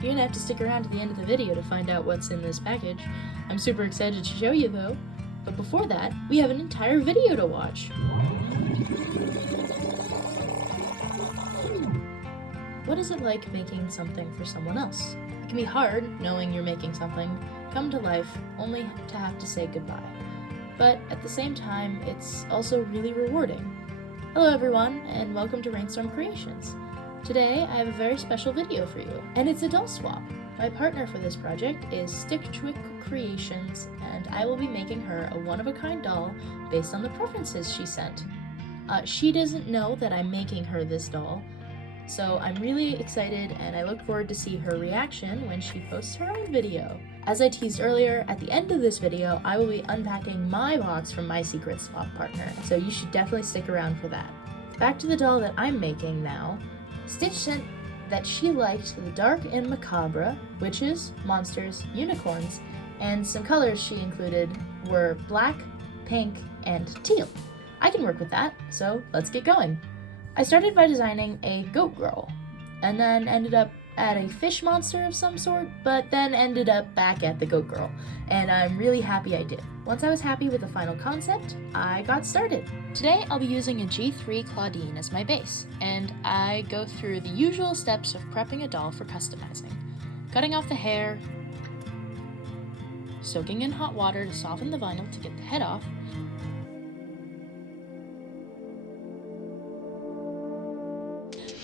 You're gonna have to stick around to the end of the video to find out what's in this package. I'm super excited to show you though, but before that, we have an entire video to watch. What is it like making something for someone else? It can be hard knowing you're making something come to life only to have to say goodbye. But at the same time, it's also really rewarding. Hello everyone, and welcome to Rainstorm Creations. Today, I have a very special video for you, and it's a doll swap. My partner for this project is Stick-Twick Creations, and I will be making her a one-of-a-kind doll based on the preferences she sent. She doesn't know that I'm making her this doll, so I'm really excited and I look forward to see her reaction when she posts her own video. As I teased earlier, at the end of this video, I will be unpacking my box from my secret swap partner, so you should definitely stick around for that. Back to the doll that I'm making now. Stitch sent that she liked the dark and macabre, witches, monsters, unicorns, and some colors she included were black, pink, and teal. I can work with that, so let's get going. I started by designing a goat girl, and then ended up at a fish monster of some sort, but then ended up back at the goat girl, and I'm really happy I did. Once I was happy with the final concept, I got started. Today I'll be using a G3 Claudine as my base, and I go through the usual steps of prepping a doll for customizing. Cutting off the hair, soaking in hot water to soften the vinyl to get the head off,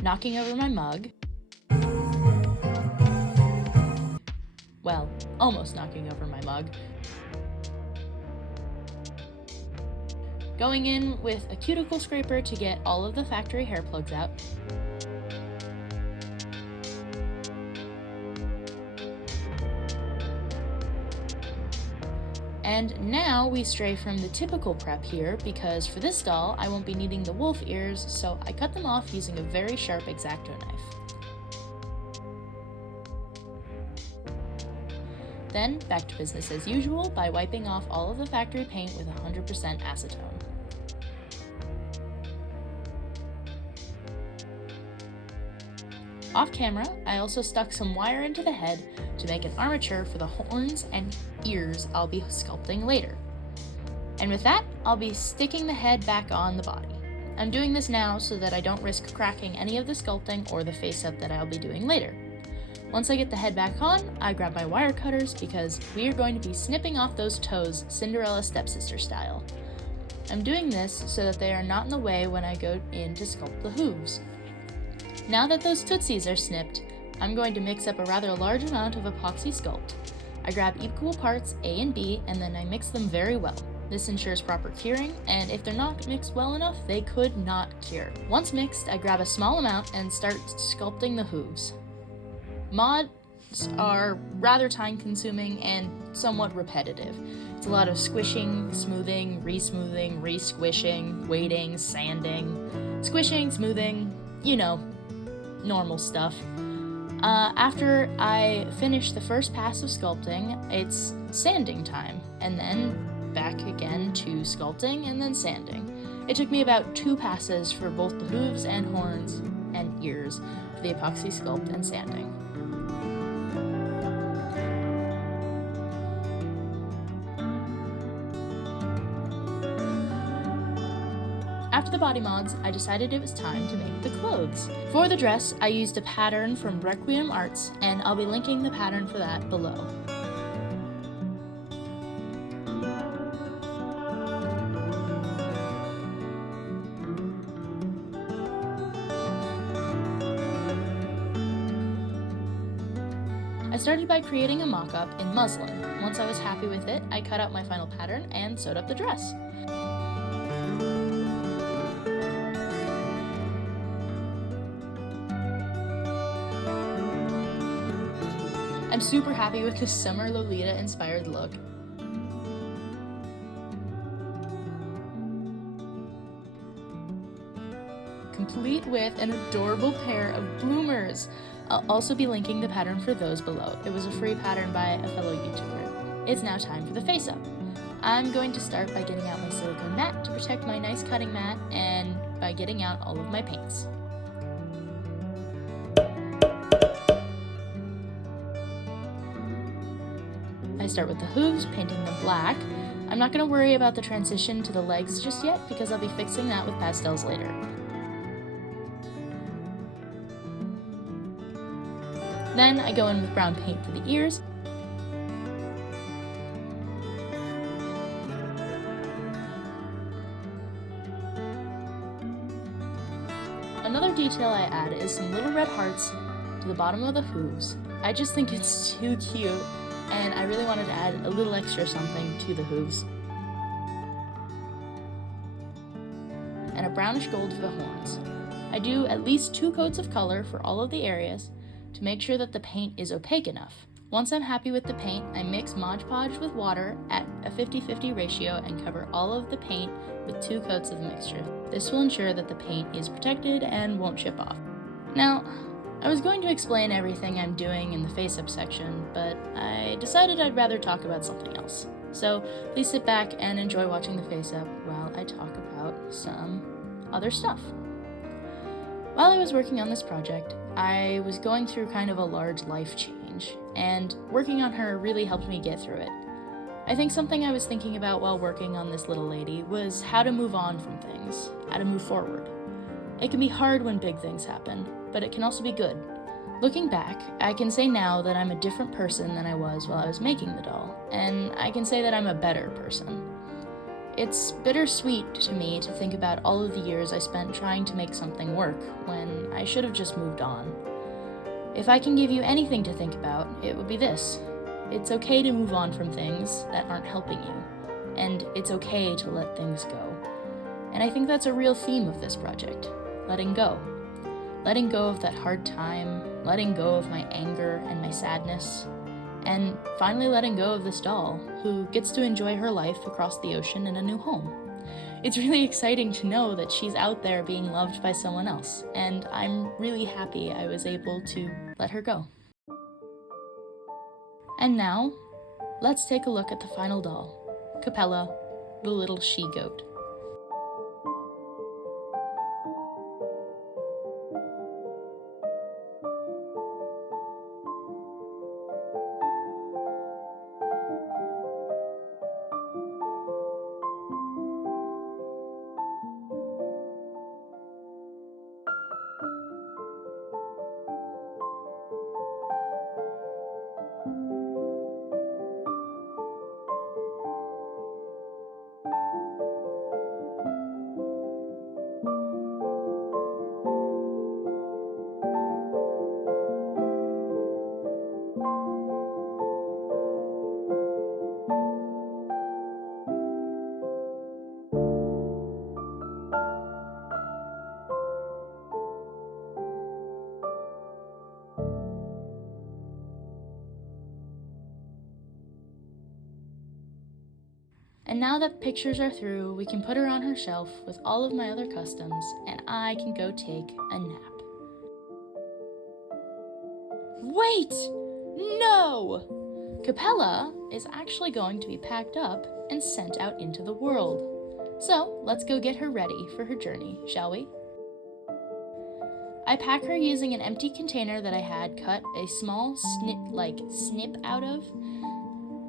knocking over my mug, well, almost knocking over my mug, going in with a cuticle scraper to get all of the factory hair plugs out, and now we stray from the typical prep here because for this doll I won't be needing the wolf ears, so I cut them off using a very sharp X-Acto knife. Then back to business as usual by wiping off all of the factory paint with 100% acetone. Off camera, I also stuck some wire into the head to make an armature for the horns and ears I'll be sculpting later. And with that, I'll be sticking the head back on the body. I'm doing this now so that I don't risk cracking any of the sculpting or the face-up that I'll be doing later. Once I get the head back on, I grab my wire cutters because we are going to be snipping off those toes Cinderella stepsister style. I'm doing this so that they are not in the way when I go in to sculpt the hooves. Now that those tootsies are snipped, I'm going to mix up a rather large amount of epoxy sculpt. I grab equal parts A and B and then I mix them very well. This ensures proper curing, and if they're not mixed well enough, they could not cure. Once mixed, I grab a small amount and start sculpting the hooves. Mods are rather time-consuming and somewhat repetitive. It's a lot of squishing, smoothing, re-smoothing, re-squishing, waiting, sanding, squishing, smoothing, you know, normal stuff. After I finish the first pass of sculpting, it's sanding time, and then back again to sculpting and then sanding. It took me about 2 passes for both the hooves and horns and ears for the epoxy sculpt and sanding. After the body mods, I decided it was time to make the clothes. For the dress, I used a pattern from Requiem Arts, and I'll be linking the pattern for that below. I started by creating a mock-up in muslin. Once I was happy with it, I cut out my final pattern and sewed up the dress. I'm super happy with this summer Lolita-inspired look. Complete with an adorable pair of bloomers. I'll also be linking the pattern for those below. It was a free pattern by a fellow YouTuber. It's now time for the face-up. I'm going to start by getting out my silicone mat to protect my nice cutting mat and by getting out all of my paints. I start with the hooves, painting them black. I'm not going to worry about the transition to the legs just yet because I'll be fixing that with pastels later. Then I go in with brown paint for the ears. Another detail I add is some little red hearts to the bottom of the hooves. I just think it's too cute, and I really wanted to add a little extra something to the hooves. And a brownish gold for the horns. I do at least 2 coats of color for all of the areas to make sure that the paint is opaque enough. Once I'm happy with the paint, I mix Mod Podge with water at a 50-50 ratio and cover all of the paint with 2 coats of the mixture. This will ensure that the paint is protected and won't chip off. Now, I was going to explain everything I'm doing in the face-up section, but I decided I'd rather talk about something else. So please sit back and enjoy watching the face-up while I talk about some other stuff. While I was working on this project, I was going through kind of a large life change, and working on her really helped me get through it. I think something I was thinking about while working on this little lady was how to move on from things, how to move forward. It can be hard when big things happen, but it can also be good. Looking back, I can say now that I'm a different person than I was while I was making the doll, and I can say that I'm a better person. It's bittersweet to me to think about all of the years I spent trying to make something work when I should have just moved on. If I can give you anything to think about, it would be this. It's okay to move on from things that aren't helping you, and it's okay to let things go. And I think that's a real theme of this project, letting go. Letting go of that hard time, letting go of my anger and my sadness, and finally letting go of this doll, who gets to enjoy her life across the ocean in a new home. It's really exciting to know that she's out there being loved by someone else, and I'm really happy I was able to let her go. And now, let's take a look at the final doll, Capella, the little she-goat. And now that the pictures are through, we can put her on her shelf with all of my other customs, and I can go take a nap. Wait! No! Capella is actually going to be packed up and sent out into the world. So, let's go get her ready for her journey, shall we? I pack her using an empty container that I had cut a small snip out of,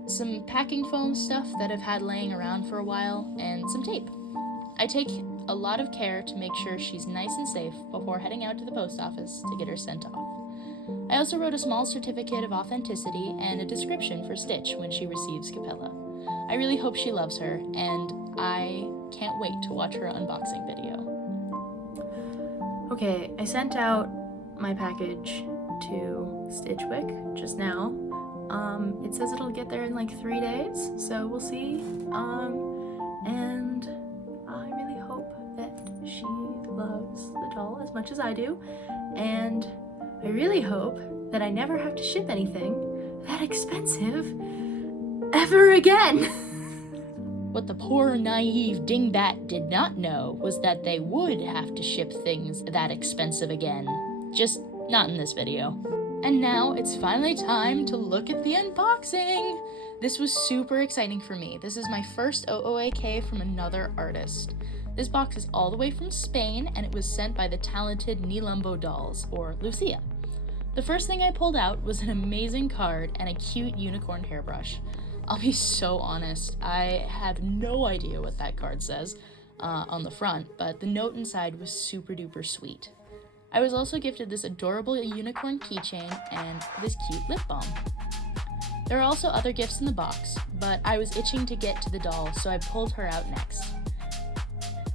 some packing foam stuff that I've had laying around for a while, and some tape. I take a lot of care to make sure she's nice and safe before heading out to the post office to get her sent off. I also wrote a small certificate of authenticity and a description for Stitch when she receives Capella. I really hope she loves her, and I can't wait to watch her unboxing video. Okay, I sent out my package to Stitchwick just now. It says it'll get there in like 3 days, so we'll see. And I really hope that she loves the doll as much as I do. And I really hope that I never have to ship anything that expensive ever again. What the poor naive dingbat did not know was that they would have to ship things that expensive again. Just not in this video. And now it's finally time to look at the unboxing! This was super exciting for me. This is my first OOAK from another artist. This box is all the way from Spain, and it was sent by the talented Nilumbo Dolls, or Lucia. The first thing I pulled out was an amazing card and a cute unicorn hairbrush. I'll be so honest, I have no idea what that card says on the front, but the note inside was super duper sweet. I was also gifted this adorable unicorn keychain and this cute lip balm. There are also other gifts in the box, but I was itching to get to the doll, so I pulled her out next.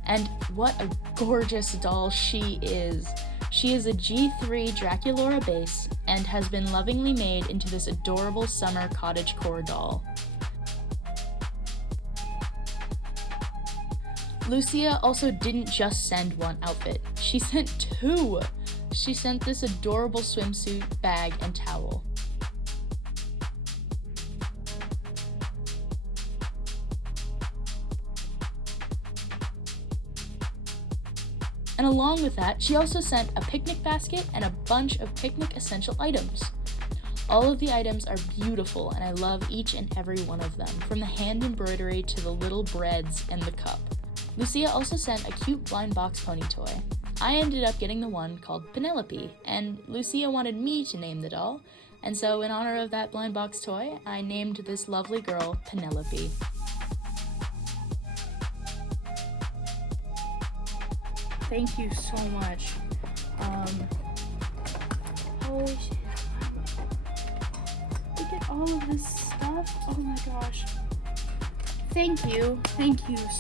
And what a gorgeous doll she is! She is a G3 Draculaura base and has been lovingly made into this adorable summer cottagecore doll. Lucia also didn't just send one outfit, she sent two! She sent this adorable swimsuit, bag, and towel. And along with that, she also sent a picnic basket and a bunch of picnic essential items. All of the items are beautiful and I love each and every one of them, from the hand embroidery to the little breads and the cup. Lucia also sent a cute blind box pony toy. I ended up getting the one called Penelope, and Lucia wanted me to name the doll, and so in honor of that blind box toy, I named this lovely girl Penelope. Thank you so much. Holy shit. Look at all of this stuff. Oh my gosh. Thank you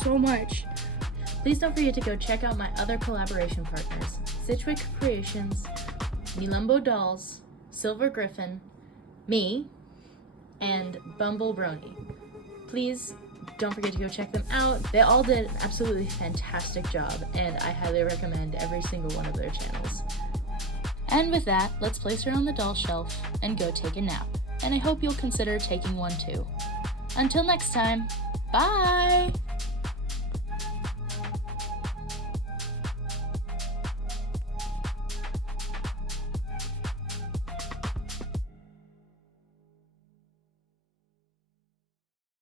so much. Please don't forget to go check out my other collaboration partners, Rainstorm Creations, Nilumbo Dolls, Silver Griffin, me, and Bumble Brony. Please don't forget to go check them out. They all did an absolutely fantastic job, and I highly recommend every single one of their channels. And with that, let's place her on the doll shelf and go take a nap. And I hope you'll consider taking one too. Until next time, bye!